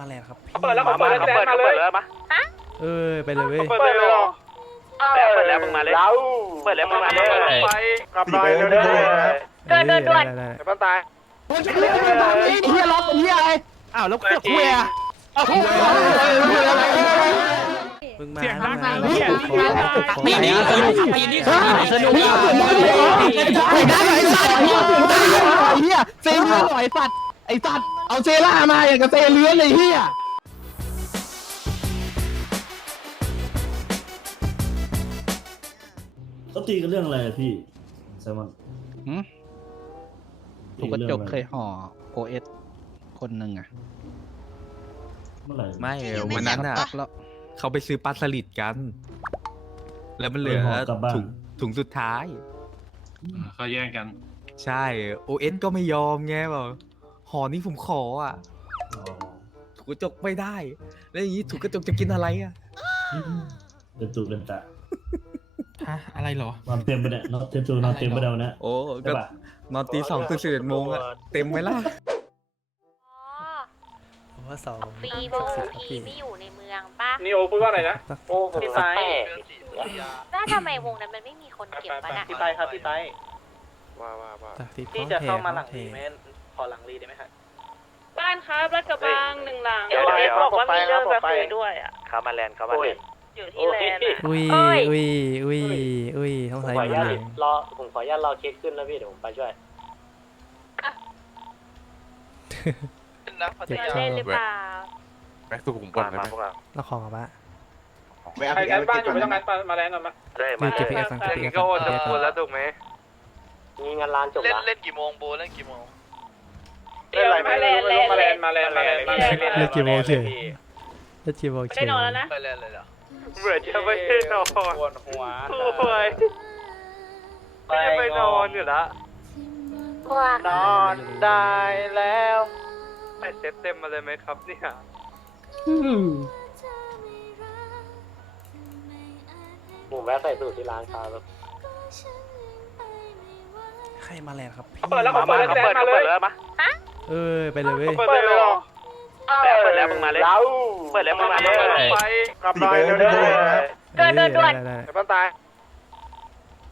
มาแล้วครับพี่เปิดแล้วเปิดแล้วเปิดเปิดแล้วมาเออไปเลยเว้ยเปิดเลยเหรอเปิดแล้วมึงมาเลยเปิดแล้วมึงมาเลยไปกลับหน่อยเร็วเดินเดินเดินด่วนเดี๋ยวป้าตายเฮียล็อกเฮียอะไรอ้าวแล้วเปิดจีเอาเฮียมึงมาเสียงดังมาเหี้ยมีนี่สนุกปีนี้สนุกเฮียไอ้ได้ไอ้สัตว์เฮียเฮียเซเลือนหน่อยไอ้สัตว์ไอ้สัตว์ เอาเซล่ามาอย่างกับเซเลือนเลยเฮียเขาตีกันเรื่องอะไรอะพี่แซมมอนถูกกระจกเคยห่อโอเอสคนหนึ่งอะเมื่อไหร่ ไม่วันนั้นอะพักแล้วเขาไปซื้อปลาสลิดกัน แล้วมันเหลือถุงถุงสุดท้าย เขาแย่งกัน ใช่ โอเอสก็ไม่ยอมไงบอก ห่อนี้ผมขออะอ๋อถูกกระจกไม่ได้ แล้วอย่างนี้ถูกกระจกจะกินอะไรอะเป็นตูเป็นตะฮะอะไรเหรอ นอนเต็มไปเนี่ยนอนเต็มตัวนอนเต็มไปเดานะโอ้ใช่ก็ปะนอนตีสองตื่นสิบเอ็ดโมงอะเต็มไหมล่ะผมว่าสองปีโบศักดิ์สิทธิ์ครับพีพี่ไม่อยู่ในเมืองปะนี่โอพูดว่าอะไรนะ โอ้พี่ไปแล้วทำไมวงนั้นมันไม่มีคนเก็บวะน่ะพี่ไปครับพี่ไปว่าว่าว่าจากที่ที่จะเข้ามาหลังรีไหม พอหลังรีได้ไหมฮะบ้านครับรัดกระบังหนึ่งหลังเดี๋ยวเอเดี๋ยว บอกว่ามีเรื่องผมจะไปคุยด้วยอะ เข้ามาแลนด์เข้ามาแลนด์อยู่ที่แลนด์อะอุ้ยอุ้ยอุ้ยอุ้ยต้องใส่มาเลยรอผมขออนุญาตรอเคสขึ้นแล้วพี่เดี๋ยวผมไปช่วย เจ็บจะคอเล่นหรือเปล่าแบ็กสุขุมพลเลยไหมแล้วของอะปะใครกันบ้านอยู่ไม่ต้องงั้นมาแลนด์ก่อนมาอยู่เก็บพีเอฟฟังเก็บพีเอฟฟังเก็บพีเอฟฟังแล้วถูกไหม มีงานร้านจบเล่นละเล่นกี่โมงโบเล่นกี่โมง เล่นอะไรไม่รู้มาแลนด์มาแลนด์มาแลนด์มาแลนด์เล่นกี่โมงเฉยเล่นกี่โมงเฉได้ยนอนแล้วนะไปเล่นเลยเหรอเบื่อจะไม่ได้นอนปวดหัวโอ้ยไม่จะไปนอนอยู่ละพวกนอนได้แล้วไปเซตเต็มมาเลยไหมครับเนี่ยผมแวะใส่สูตรที่ร้านครับใครมาแล้วครับพี่เปิดแล้วเปิดแล้วเปิดแล้วเปิดแล้วมา เออไปเลยเว้ย เปิดเลยเหรอเปิดแล้วมึงมาเลยเปิดแล้วมึงมาเลยไปกลับหน่อยเร็วเดินเดินด่วนได้เดี๋ยวป้าตาย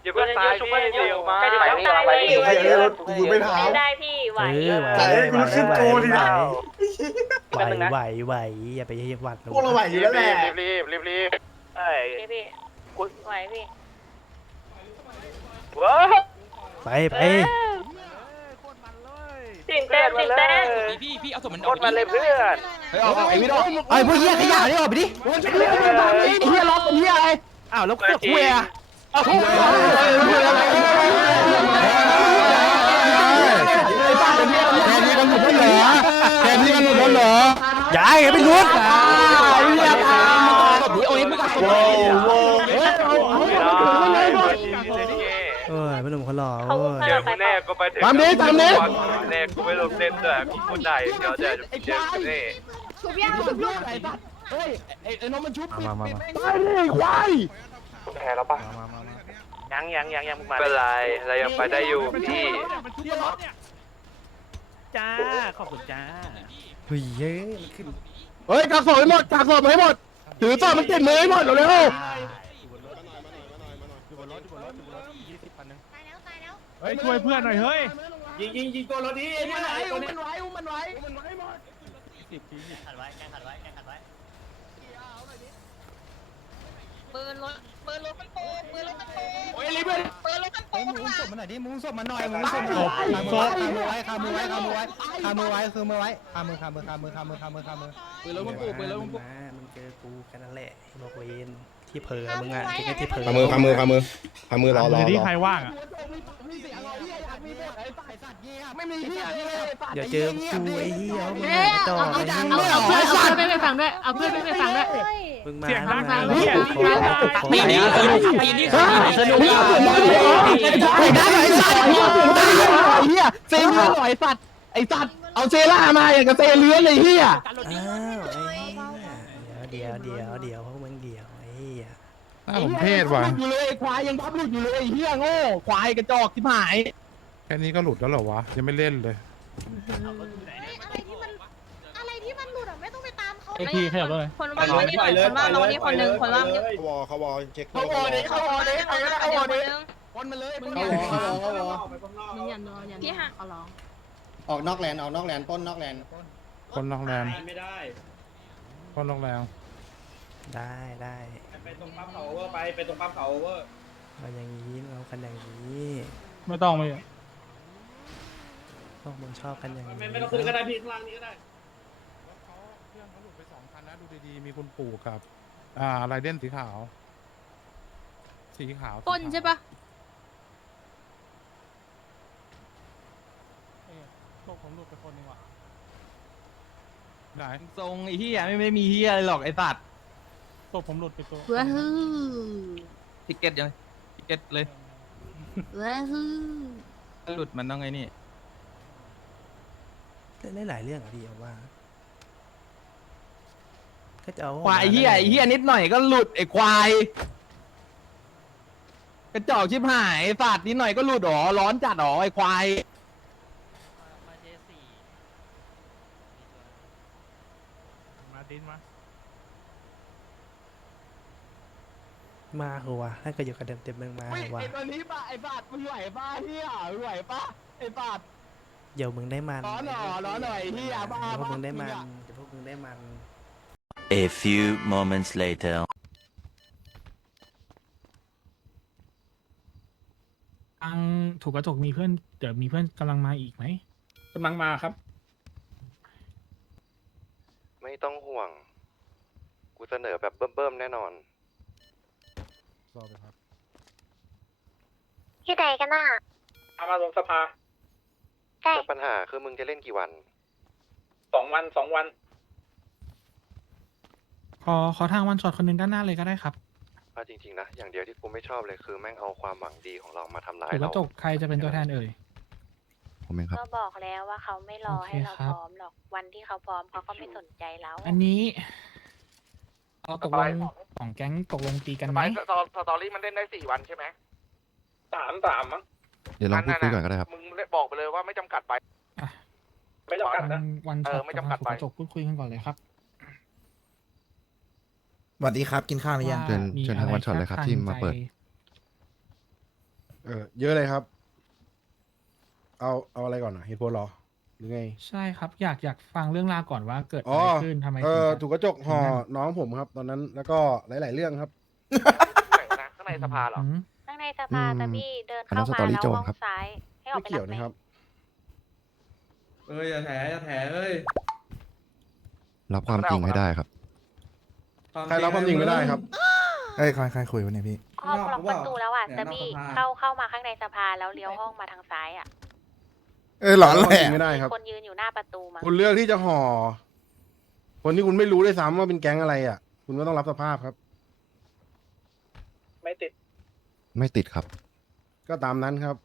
อย่าเพิ่งตายพี่เดี๋ยวมาไปดิต้องตายเลยไอ้เหี้ยรถกูไม่เท้าไม่ได้พี่ไหวเออไหวแต่ให้กูขึ้นโกดิไหวนะไหวไหวไหวอย่าไปเหยียบหวัดนะพวกเราไหวอยู่แล้วแหละรีบรีบรีบรีบเอ้ยพี่พี่ไหวพี่ว้าไปไป สิ่งเต้นสิ่งเต้นพี่พี่เอาสมันกดมาเลยเพื่อนออกไอ้วิโดไอ้พวกเฮียขยะนี่ออกไปดิไอ้เฮียล็อกเฮียอะไรอ้าวแล้วเครื่องคุยอะเอาเฮียอะไรไอ้บ้าแค่นี้กันหมดแล้วเหรอแค่นี้กันหมดแล้วเหรอย้ายไปรุดไอ้เฮียตาโอ้ยมึงกับโว้โว้ เออ เป็นหนุ่มคนหล่อเขาเว้ยเดินไปแน่ก็ไปถึงตามนี้ตามนี้แน่กูไม่ลงเส้นด้วยกูพูดได้เดี๋ยวเดี๋ยวเดี๋ยวแน่สุบยาสุบลูกไอ้สัตว์เฮ้ยไอ้ไอ้น้องมันชุบปิดปิดตายเลยควายแพ้แล้วปะยังยังยังยังเป็นไรเรายังไปได้อยู่พี่จ้า ขอบคุณจ้า เฮ้ยเย้ยขึ้นเฮ้ยกักศพให้หมดกักศพให้หมดถือศพมันติดมือให้หมดเร็ว เฮ้ยช่วยเพื่อนหน่อยเฮ้ยยิงยิงยิงตัวรถนี้มันไหวมันไหวมันไหวมันไหวหมดปืนรถปืนรถมันโกงปืนรถมันโกงโอ้ยรีบเลยปืนรถมันโกงมึงศพมันหน่อยดิมึงศพมันหน่อยมึงศพมันหน่อยคามือไว้คามือไว้คามือไว้คามือไว้คือมือไว้คามือคามือคามือคามือคามือคามือปืนแล้วมึงปูปืนแล้วมึงปูมามึงเจอกูแค่นั้นแหละบอกเวน ที่เพอมึงอะที่ที่เพอขามือขามือขามือขามือรอรอรอว่างอะมีเสียงเราพี่อยากมีหมดไอ้ฝ่ายสัตว์เงี้ยไม่มีพี่อะไรเลยเดี๋ยวเจอกูไอ้เหี้ยมึงกระจอกไอ้เหี้ยเอาเพื่อนเอาเพื่อนไปฟังด้วย เอาเพื่อนไปฟังด้วย มึงมาเสียงดังมาเหี้ยปีนี้สนุกปีนี้สนุกพี่ผมไม่ได้ไอ้ได้ไอ้สัตว์ไอ้เหี้ยเซเลือนหน่อยไอ้สัตว์ไอ้สัตว์เอาเซล่ามาอย่างกับเซเลือนเลยเหี้ยอ้าวไอ้เหี้ยเดี๋ยวเดี๋ยวเดี๋ยว ยน่าผมเทศว่ะ อยู่เลยควายยังพับหลุดอยู่เลยเหี้ยโง่ควายกระจอกที่หายแค่นี้ก็หลุดแล้วเหรอวะ ยังไม่เล่นเลย อะไรที่มันอะไรที่มันหลุดอะไม่ต้องไปตไอพีขยับรถเลยคนว่างวันนี้คนคนว่างวันนี้คนหนึ่งคนว่างเขาวอเขาวอเช็คเขาวอดิเขาวอดิใครก็ได้เขาวอดิคนมาเลยมึงเขาอย่าวอเขาวอเขาวอมึงอย่านอนอย่านอนพี่ฮะเอาร้องออกนอกแลนด์ออกนอกแลนด์ป้นนอกแลนด์คนนอกแรมไม่ได้คนนอกแรม ได้ได้ไปตรงปั๊มเขาเวอร์ไปไปตรงปั๊มเขาเวอร์เอาอย่างนี้เอากันอย่างนี้ไม่ต้องไม่พวกมึงชอบกันอย่างนี้ไม่ต้องขึ้นก็ได้พี่ข้างล่างนี้ก็ได้เขาเพื่อนเขาหลุดไปสองคันนะดูดีๆมีคุณปู่กับ อ่าไรเดนสีขาว สีขาวปนใช่ปะตกผมหลุดไปคนนึงว่ะไหนทรงไอ้เหี้ยไม่ไม่มีเหี้ยอะไรหรอกไอ้สัตว์ ตกผมหลุดไปตัวเว้าฮือทิเก็ตยังทิเก็ตเลยเว้าฮือหลุดมันต้องไงนี่เล่นหลายเรื่องอะพี่เอาว่าก็จะเอาควายไอ้เหี้ยไอ้เหี้ยนิดหน่อยก็หลุดไอ้ควายกระจอกชิบหายไอ้สัตว์นิดหน่อยก็หลุดหรอร้อนจัดหรอไอ้ควายมาดินมา มาเหรอวะถ้าเกิดอยู่กับเต็มเต็มๆมึงมาอุ้ยเหรอวะไอ้ตัวนี้ปะไอ้สัตว์มึงไหวปะเหี้ยมึงไหวปะไอ้สัตว์เดี๋ยวมึงได้มันร้อนหน่อร้อนหน่อยเหี้ยบ้าเดี๋ยวพวกปะมึงได้มันอะเดี๋ยวพวกมึงได้มัน A few moments later. ทางถูกกระจกมีเพื่อนเดี๋ยวมีเพื่อนกำลังมาอีกไหมกำลังมาครับ ไม่ต้องห่วง กูเสนอแบบเบิ่มๆแน่นอน รอไปครับ ที่ใดกันน่ะเอามาลงสภาใกล้แต่ปัญหาคือมึงจะเล่นกี่วัน สองวันสองวัน ขอขอทางวันช็อตคนหนึ่งด้านหน้าเลยก็ได้ครับเอาจริงๆนะ อย่างเดียวที่กูไม่ชอบเลยคือแม่งเอาความหวังดีของเรามาทำร้ายถูกกเราระจกใครจะเป็นตัวแทนเอ่ย ผมเองครับ ก็บอกแล้วว่าเขาไม่รอโอเคให้เราครับ พร้อมหรอกวันที่เขาพร้อมเขาก็ไม่สนใจเราอันนี้ เอาตกลงของแก๊งตกลงตีกันไหมสตอรี่มันเล่นได้สี่วันใช่ไหมสามสามมั้งเดี๋ยวลองพูดคุยก่อนก็ได้ครับมึงบอกไปเลยว่าไม่จำกัดไป ไม่จำกัดวันะนวันเอช็ออตไม่กับจำกัทาดงถูกไปกระจกพูดคุยกันก่อนเลยครับสวัสดีครับ กินข้าวหรือยังว่าเชิญมีเชิญทางอะไรวันช็อตเลยครับที่มาเปิดคงใจเออเยอะเลยครับ เอาเอาอะไรก่อนอะเหตุผลเหรอ หรือไง ใช่ครับ อยากอยากฟังเรื่องราวก่อนว่าเกิดอ๋อะอไรขึ้นทำไมเอถึงอจะถูกกระจกห่อถึงนั่นน้องผมครับ ตอนนั้นแล้วก็หลาย ๆ เรื่องครับไหนนะข้างในสภาเหรออืมข้างในสภาอืมแต่พี่เดินอันนั้เข้านสมาตอรี่แล้วโจรห้องครับ ซ้าย ให้ออไม่กไปเกี่ยวรับนะครับ เอ้ยอย่าแถอย่าแถเอ้ยรับความจริงให้ได้ครับ ใครรับความจริงไม่ได้ครับ เอ้ยใครใครคุยวะเนี่ยพี่ครอบล็อกประตูแล้วอะเนี่ยแต่พี่นอกสภาเข้าเข้ามาข้างในสภาแล้วเลี้ยวห้องมาทางซ้ายอะ เอ้ยหลอนรับแหความจริละงไม่ได้ครับ คนยืนอยู่หน้าประตูมั้งคุณเลือกที่จะห่อ คนที่คุณไม่รู้ด้วยซ้ำว่าเป็นแก๊งอะไรอะ คุณก็ต้องรับสภาพครับ ไม่ติด ไม่ติดครับ ก็ตามนั้นครับ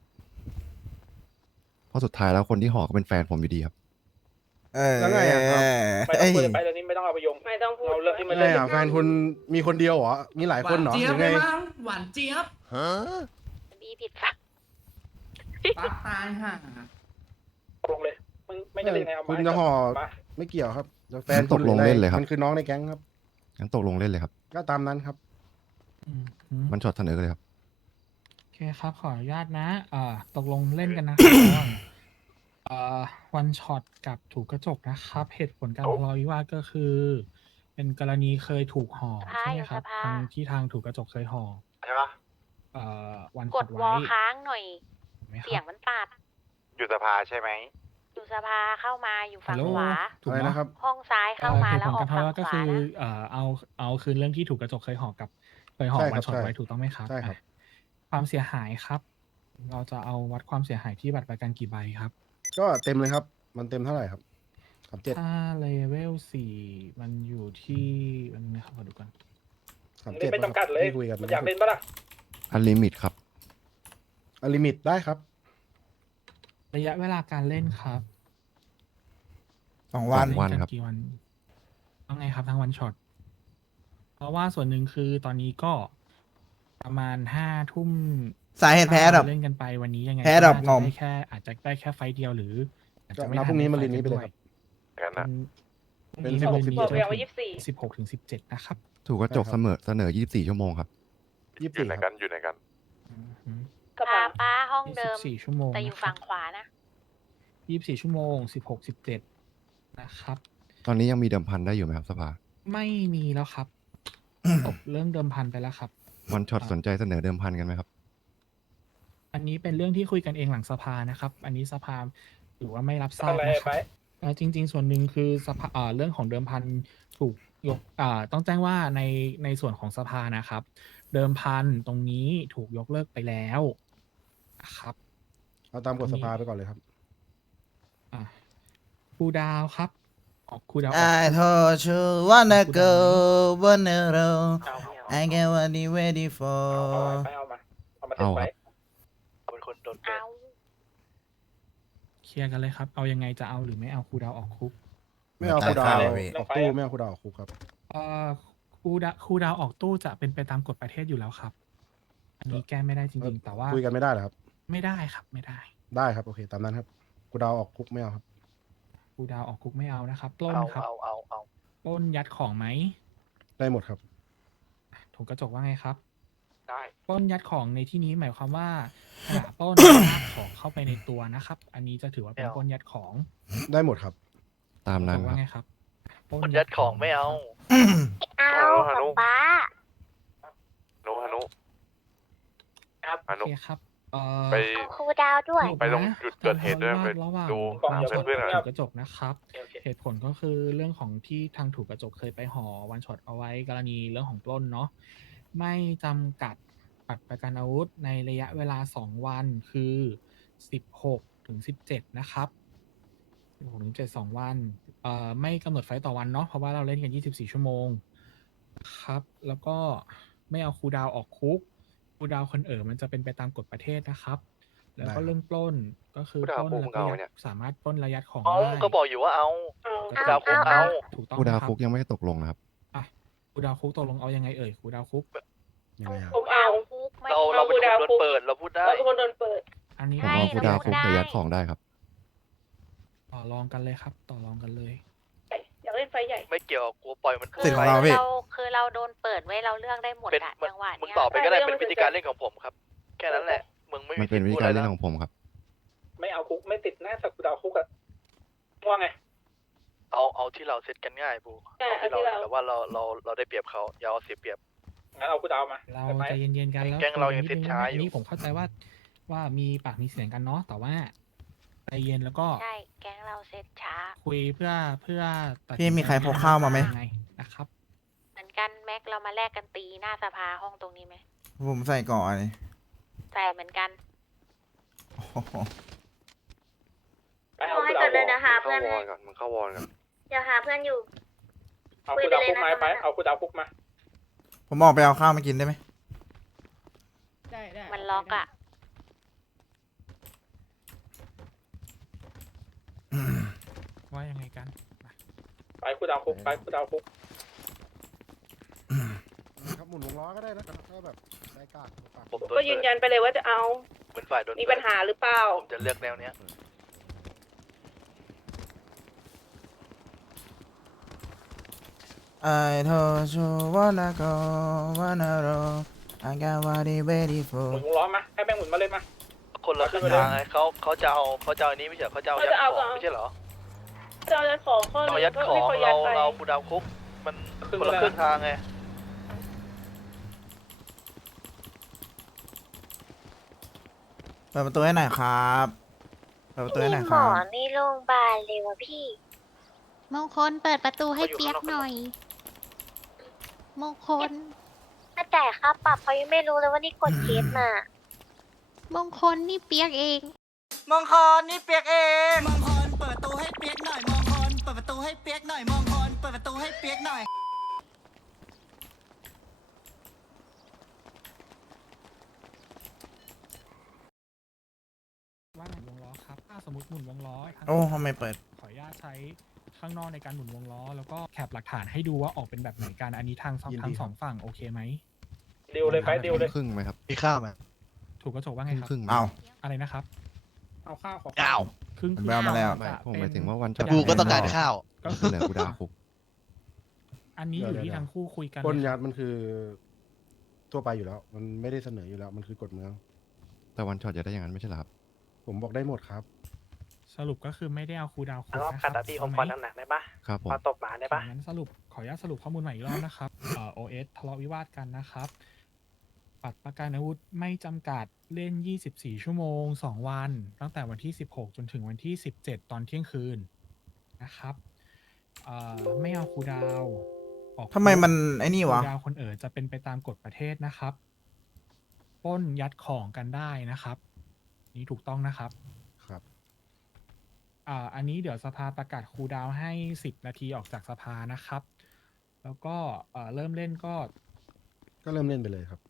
เพราะสุดท้ายแล้วคนที่ห่อก็เป็นแฟนผมอยู่ดีครับแล้วไงอะครับ ไม่ต้องพูดไปเดี๋ยวนี้ไม่ต้องเอาไปโยงไม่ต้องพูดเราเรื่องที่มันไงอะแฟนคุณมีคนเดียวเหรอ มีหลายคนเหรอหรือไงหวานเจี๊ยบพี่ผิดฝั่งตาตายห่า ตกลงเลยมึงไม่จะเล่นไงเอาคุณไม้จะห่อ มาไม่เกี่ยวครับแฟนตกลงเล่นเลยครับ มันคือน้องในแก๊งครับ งั้นตกลงเล่นเลยครับ ก็ตามนั้นครับ อืมอืมมันช็อตเสนอเลยครับ โอเคครับขออนุญาตนะอ่าตกลงเล่นกันนะครับระหว่างเอ่อวันช็อตกับถูกกระจกนะครับ เหตุผลการทะเลาะวิวาทก็คือ เป็นกรณีเคยถูกห่อใช่ไหมครับทางที่ทางถูกกระจกเคยห่อใช่ปะเอ่อวันกช็อดตวอไว้ลค้างหน่อย ถูกไหมคเสียรังบมันตัด อยู่สภาใช่ไหม อยู่สภาเข้ามาอยู่ฝั่งฮัลโหลขวา ถูกอะไรเนาะนะครับ ห้องซ้ายเข้ามาเอ่อแล้วออกเหตุผลการทะฝั่งเลาะก็ขวาคือนะเอ่อเอาเอาคืนเรื่องที่ถูกกระจกเคยห่อกับเคยห่อใช่ครับวันช็อตใช่ไว้ถูกต้องไหมครับใช่ครับ อะความเสียหายครับ เราจะเอาวัดความเสียหายที่บัตรประกันกี่ใบครับก็เต็มเลยครับ มันเต็มเท่าไหร่ครับสามเจ็ดถ้าเลเวลสี่มันอยู่ที่อันนี้นะครับขอดูก่อนสามเล่เจ็นดไม่จำกัดเลย ที่คุยกันอยากเล่นปะล่ะอันลิมิตครับ อลิมิตได้ครับ ระยะเวลาการเล่นครับสองวันเล่วันกัครับกี่วันต้องไงครับทั้งวันช็อต เพราะว่าส่วนหนึ่งคือตอนนี้ก็ประมาณห้าทุ่มสาเหตุแพ้ดับเล่นกันไปวันนี้ยังไงแพ้ดับก็งอมน่าจะได้แค่ อาจจะได้แค่ไฟต์เดียวหรืออาจจะไม่ก็นับทัพรุ่งนี้ได้มาไฟลินนี้ไปเลยด้วครับกันนะเป็นพรุ่งนี้ในวงนี้บอกจะไปเอาไว้ถึงสิบหกถึงสิบเจ็ดนะครับถูกกระจกเสมอเสนอ 24 ชั่วโมงครับ ยี่สิบสี่ครับอยู่ไหน กันพาป้าห้องยี่เดิสิมบสี่ชั่วโมงแต่อยู่ฝั่งขวานะ ยี่สิบสี่ชั่วโมงสิบหกสิบเจ็ดนะครับ ตอนนี้ยังมีเดิมพันได้อยู่ไหมครับสภา ไม่มีแล้วครับ จบเรื่องเดิมพันไปแล้วครับ วันช็อตสนใจเสนอเดิมพันกันไหมครับ อันนี้เป็นเรื่องที่คุยกันเองหลังสภานะครับ อันนี้สภาหรือว่าไม่รับทราบอะไรนะคไปรับเอ่อจริง ๆ ส่วนหนึ่งคือสภาเอ่อเรื่องของเดิมพันถูกยกอ่าต้องแจ้งว่าในในส่วนของสภานะครับ เดิมพันตรงนี้ถูกยกเลิกไปแล้วนะ ครับ เอาตามกฎสภาไปก่อนเลยครับอะครูดาวครับออกครูดาวออก I told you wanna go wanna roll I get what you ready เอา for ไปเอามา เอามาเอาเทสคไว้รับเอาเป็นคนโดนเอาเคลียร์กันเลยครับ เอายังไงจะเอาหรือไม่เอาครูดาวออกคุกไม่เอาตายคูดาวข้าวอเลยอกตู้ไม่เอาคูดาวออกคุกครับ เอ่อครูดาครูดาวออกตู้จะเป็นไปตามกฎประเทศอยู่แล้วครับ อันนี้แก้ไม่ได้จริงๆ แต่ว่าคุยกันไม่ได้เหรอครับ ไม่ได้ครับไม่ได้ได้ครับ โอเค ตามนั้นครับคูดาวออกคุกไม่เอาครับครูดาวออกคุกไม่เอานะครับปล้นเอาครับเอาเอาเอาปล้นยัดของไหมได้หมดครับ ถุงกระจกว่าไงครับได้ปล้นยัดของในที่นี้หมายความว่าขณะปล้น ลากของเข้าไปในตัวนะครับ อันนี้จะถือว่าเป็นปล้นยัดของได้หมดครับ ตามนั้นถุงกระจกครัว่าบไงครับปล้คนยัดของไม่เอา เอาของป้านุฮานุโอเคครับ เอ่อไป เอาครูดาวด้วย ไปตรงจุดเกิดเหตุด้วยไประหว่างดูวางช็อตเพื่อนๆหน่อย ถูกกระจกนะครับ โอเค เหตุผลก็คือเรื่องของที่ทางถูกกระจกเคยไปห่อวันช็อตเอาไว้กรณีเรื่องของปล้นเนาะไม่จำกัดบัตรประกันอาวุธในระยะเวลา 2 วันคือ 16 ถึง 17 นะครับ16ถึง7 2วันเอ่อไม่กำหนดไฟต์ต่อวันเนาะเพราะว่าเราเล่นกัน 24 ชั่วโมงครับ แล้วก็ไม่เอาครูดาวออกคุก ครูดาวคนเอ๋อมันจะเป็นไปตามกฎประเทศนะครับ แล้วได้ครัก็บ เรื่องปล้นก็คือครูดาวปล้นพวกแล้วมึงก็เอายัเนี่ดยสามารถปล้นระยัดของเอาได้ก็บอกอยู่ว่าเอาก็ดาวคุกเอา ถูกต้องคูดาวนะรับคุกยังไม่ได้ตกลงนะครับ อะครูดาวคุกตกลงเอายังไงเอ่ยครูดาวคุก ยังไงครับ ผมเอา คุกไม่เราเราเป็นคนโดนเปิดเราพูดได้ เราเป็นคนโดนเปิด อันนี้ผมใช่ว่าคูดาวคุกได้จะยัดของได้ครับ ต่อรองกันเลยครับ ต่อรองกันเลยอยากเล่นไฟใหญ่ ไม่เกี่ยวกูปล่อยมันคือสิทธิ์ของเราพี่ เราคือเราโดนเปิดไว้เราเลือกได้หมดเป็นอะมันจังหวะมึงเนี้ยตอบไปก็ได้เป็นวิธีการเล่นของผมครับ แค่นั้นแหละมึงไม่มันเป็นวิธีการเล่นของผมครับ ไม่เอาคุกไม่ติดหน้าสักคูดาวคุกอะว่าไง เอาเอาที่เราเซตกันง่ายบูใช่เอาที่เอาที่เราเราแต่ว่าเราเราเราได้เปรียบเขาอย่าเอาเสียเปรียบ งั้นเอาคูดาวมาเราได้ไหมใจเย็นๆกันแล้วแก๊งเรายังคุนิดนึเซ็ตช้าอยู่อันนี้ผมเข้าใจว่าว่ามีปากมีเสียงกันเนาะแต่ว่า ใจเย็นแล้วก็ใช่ แก๊งเราเซตช้า คุยเพื่อเพื่อตัดพี่มีใครพกข้าวมาไหม ยังไงนะครับ เหมือนกันแม็กเรามาแลกกันตีหน้าสภาห้องตรงนี้ไหมผมใส่ก่อนใส่เหมือนกัน โอ้โหไปเอาคูให้ดาวก่อนเลยนะคะมึงเข้าวอลก่อนมึงเข้าวอลก่อนเดี๋ยวหาเพื่อนอยู่ เอาคูดาวคุกมาคุยไปเลยนะไปเอาคูดาวคุกมา ผมออกไปเอาข้าวมากินได้ไหมได้ได้มันล็อกอะ ว่ายังไงกันมา ไปคูดาวคุกไปคูดาวคุกครับหมุนวงล้อก็ได้นะครับก็แบบได้กากปากผมโดนก็ยืนยันไปเลยว่าจะเอา เหมือนฝ่ายโดนมีปัญหาหรือเปล่า ผมจะเลือกแนวเนี้ยไอ้โทชู wanna go wanna roll I got what you ready หมุ for นวงล้อมาให้แม่งหมุนมาเลยมาคนละครึ่งทางไงเขาเขาจะเอาเขาจะเอาอันนี้ไม่ใช่เหรอเขาจะเอายัดของไม่ใช่เหรอ จะเอายัดของข้อเอายัดของเราเราคูดาวคุก มันคนละครึ่งทางไงเปิดประตูให้หน่อยครับเปิดประตูให้หน่อยหคมรัอบนี่โรงพยาบาลเลยวะพี่ มงคลเปิดประตูให้เขาอยู่เปียกข้างนอกหน่อย มงคลถ้าจ่ายค่าปรับเขายังไม่รู้เลยว่านี่กดเคสน่ะมงคลนี่เปียกเอง มงคลนี่เปียกเอง มงคลเปิดประตูให้เปียกหน่อยมงคลเปิดประตูให้เปียกหน่อยมงคลเปิดประตูให้เปียกหน่อย ว่าหมุนวงล้อครับ ถ้าสมมติหมุนวงล้อทางโอ้ทำไมเปิด ขออนุญาตใช้ข้างนอกในการหมุนวงล้อ แล้วก็แคปหลักฐานให้ดูว่าออกเป็นแบบไหนกันอันนี้ทางสองยินดี ทั้งคสรับองฝั่งโอเคไหม ดิวเลยไปดิวเลย ครึ่งไหมครับมีข้าวไหมถูกกระจกว่าไงครับ ครึ่งๆไหม เอาอะไรนะครับ เอาข้าวขออ้าว ครึ่งผมไปเอามาแล้ว ไม่จะผมหเป็มายถึงว่าวันจะช็อตกูก็ต้องการข้าว ก็เสคือนอคูดาวคุกอันนี้อยู่ที่ทั้งคู่คุยกันปล้นเลยยัดมันคือทั่วไปอยู่แล้ว มันไม่ได้เสนออยู่แล้ว มันคือกฎเมือง แต่วันช็อตจะได้อย่างนั้นไม่ใช่เหรอครับผมบอกได้หมดครับ สรุปก็คือไม่ได้เอาครูดาวคุรอบนะคขัรัดบตาตีผมถูกขอไหมน้ำหนักได้ปะครับผม พอตบหมาได้ปะ งั้นสรุปขออนุญาตสรุปข้อมูลใหม่อีกรอบนะครับเอ่อ OS ทะเลาะวิวาทกันนะครับ ปัดประกันอาวุธไม่จำกัดเล่น 24 ชั่วโมง 2 วัน ตั้งแต่วันที่ 16 จนถึงวันที่ 17 ตอนเที่ยงคืนนะครับเอ่อไม่เอาครูดาวออกทำไมมันไอ้นี่วะครูดาวคนเอ๋อจะเป็นไปตามกฎประเทศนะครับปล้นยัดของกันได้นะครับ นี่ถูกต้องนะครับครับอ่าอันนี้เดี๋ยวสภาประกาศคูลดาวน์ให้ 10 นาทีออกจากสภานะครับ แล้วก็เอ่อเริ่มเล่นก็ ก็เริ่มเล่นไปเลยครับ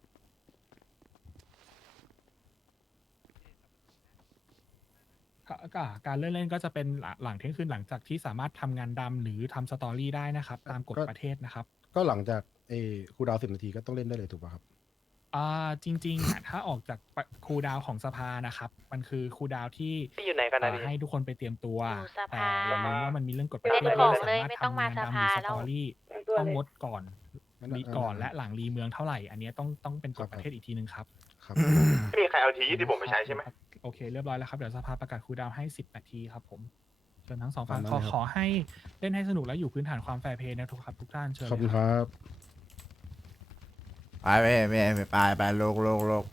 ก็ก็การเล่นเล่นก็จะเป็นหลังหลังเที่ยงคืนหลังจากที่สามารถทำงานดำหรือทำสตอรี่ได้นะครับ ตามกฎก็ ประเทศนะครับ ก็หลังจากเอครูดาวสิบนาทีก็ต้องเล่นได้เลยถูกป่ะครับ อ่าจริงๆอะถ้าออกจากคูลดาวน์ของสภานะครับ มันคือคูลดาวน์ที่ที่อยู่ไหนกันนะเอ่อพี่ให้ทุกคนไปเตรียมตัวอยู่สแต่ภาอย่าลืมว่ามันมีเรื่องกฎประเทศเล่นที่ของสาเลยมารถไม่ต้องทำมางานสดำหภารือสแล้ตวอรี่ต้องงดก่อนงั้นมีเอ่อก่อนและหลังรีเมืองเท่าไหร่ อันเนี้ยต้องต้องเป็นกฎประเทศอีกทีนึงครับครับไม่มีใครเอาทีที่ผมไปใช้ใช่ไหม โอเคเรียบร้อยแล้วครับ เดี๋ยวสภาประกาศคูลดาวน์ให้ 10 นาทีครับผมเชิญทั้งสองฝั่งตามนั้นขอเลยครับขอให้เล่นให้สนุกและอยู่พื้นฐานความแฟร์เพย์นะทุกครับทุกท่านเชิญขอบเลคุยณครับครับ ไปไปไปไปไปโลกโลกโลก